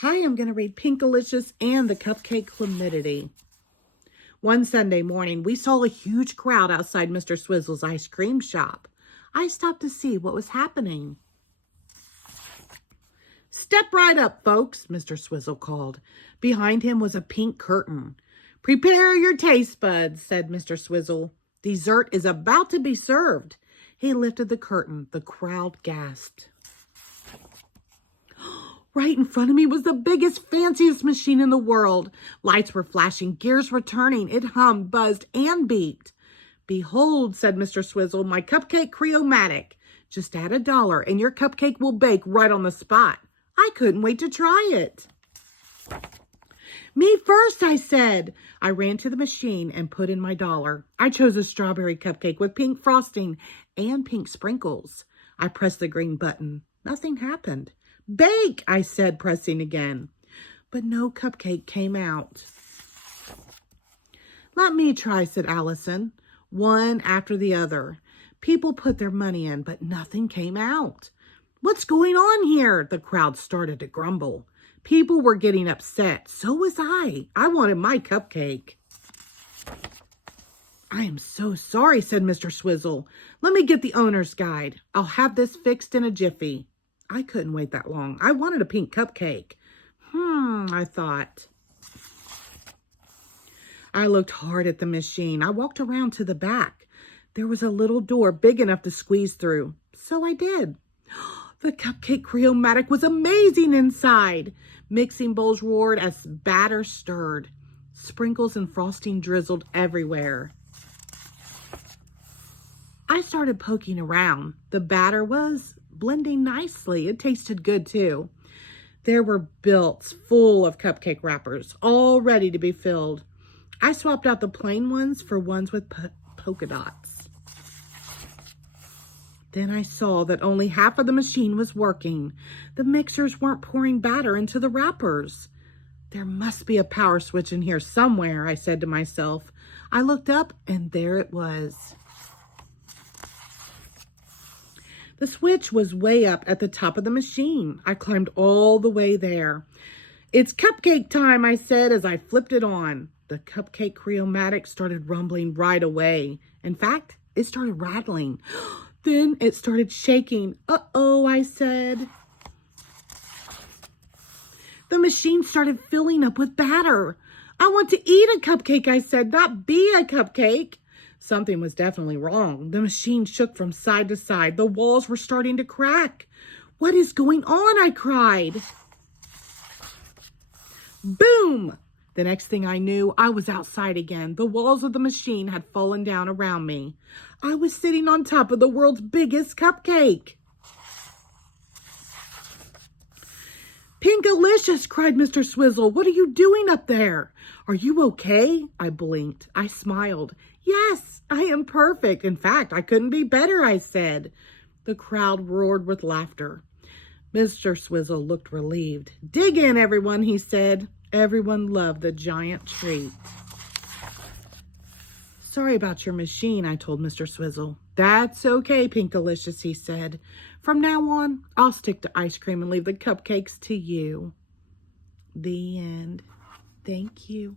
Hi, I'm going to read Pinkalicious and the cupcake calamity. One Sunday morning, we saw a huge crowd outside Mr. Swizzle's ice cream shop. I stopped to see what was happening. "Step right up, folks," Mr. Swizzle called. Behind him was a pink curtain. "Prepare your taste buds," said Mr. Swizzle. "Dessert is about to be served." He lifted the curtain. The crowd gasped. Right in front of me was the biggest, fanciest machine in the world. Lights were flashing, gears were turning. It hummed, buzzed, and beeped. "Behold," said Mr. Swizzle, "my cupcake Creomatic. Just add $1 and your cupcake will bake right on the spot." I couldn't wait to try it. "Me first," I said. I ran to the machine and put in my $1. I chose a strawberry cupcake with pink frosting and pink sprinkles. I pressed the green button. Nothing happened. "Bake," I said, pressing again. But no cupcake came out. "Let me try," said Allison. One after the other. People put their money in, but nothing came out. "What's going on here?" The crowd started to grumble. People were getting upset. So was I. I wanted my cupcake. "I am so sorry," said Mr. Swizzle. "Let me get the owner's guide. I'll have this fixed in a jiffy." I couldn't wait that long. I wanted a pink cupcake. I thought. I looked hard at the machine. I walked around to the back. There was a little door big enough to squeeze through. So I did. The cupcake Creomatic was amazing inside. Mixing bowls roared as batter stirred. Sprinkles and frosting drizzled everywhere. I started poking around. The batter was blending nicely. It tasted good too. There were bilts full of cupcake wrappers, all ready to be filled. I swapped out the plain ones for ones with polka dots. Then I saw that only half of the machine was working. The mixers weren't pouring batter into the wrappers. "There must be a power switch in here somewhere," I said to myself. I looked up and there it was. The switch was way up at the top of the machine. I climbed all the way there. "It's cupcake time," I said as I flipped it on. The cupcake Creomatic started rumbling right away. In fact, it started rattling. Then it started shaking. "Uh-oh," I said. The machine started filling up with batter. "I want to eat a cupcake," I said, "not be a cupcake." Something was definitely wrong. The machine shook from side to side. The walls were starting to crack. "What is going on?" I cried. Boom! The next thing I knew, I was outside again. The walls of the machine had fallen down around me. I was sitting on top of the world's biggest cupcake. "Pinkalicious!" cried Mr. Swizzle. "What are you doing up there? Are you okay?" I blinked. I smiled. "Yes, I am perfect. In fact, I couldn't be better," I said. The crowd roared with laughter. Mr. Swizzle looked relieved. "Dig in, everyone," he said. Everyone loved the giant treat. "Sorry about your machine," I told Mr. Swizzle. "That's okay, Pinkalicious," he said. "From now on, I'll stick to ice cream and leave the cupcakes to you." The end. Thank you.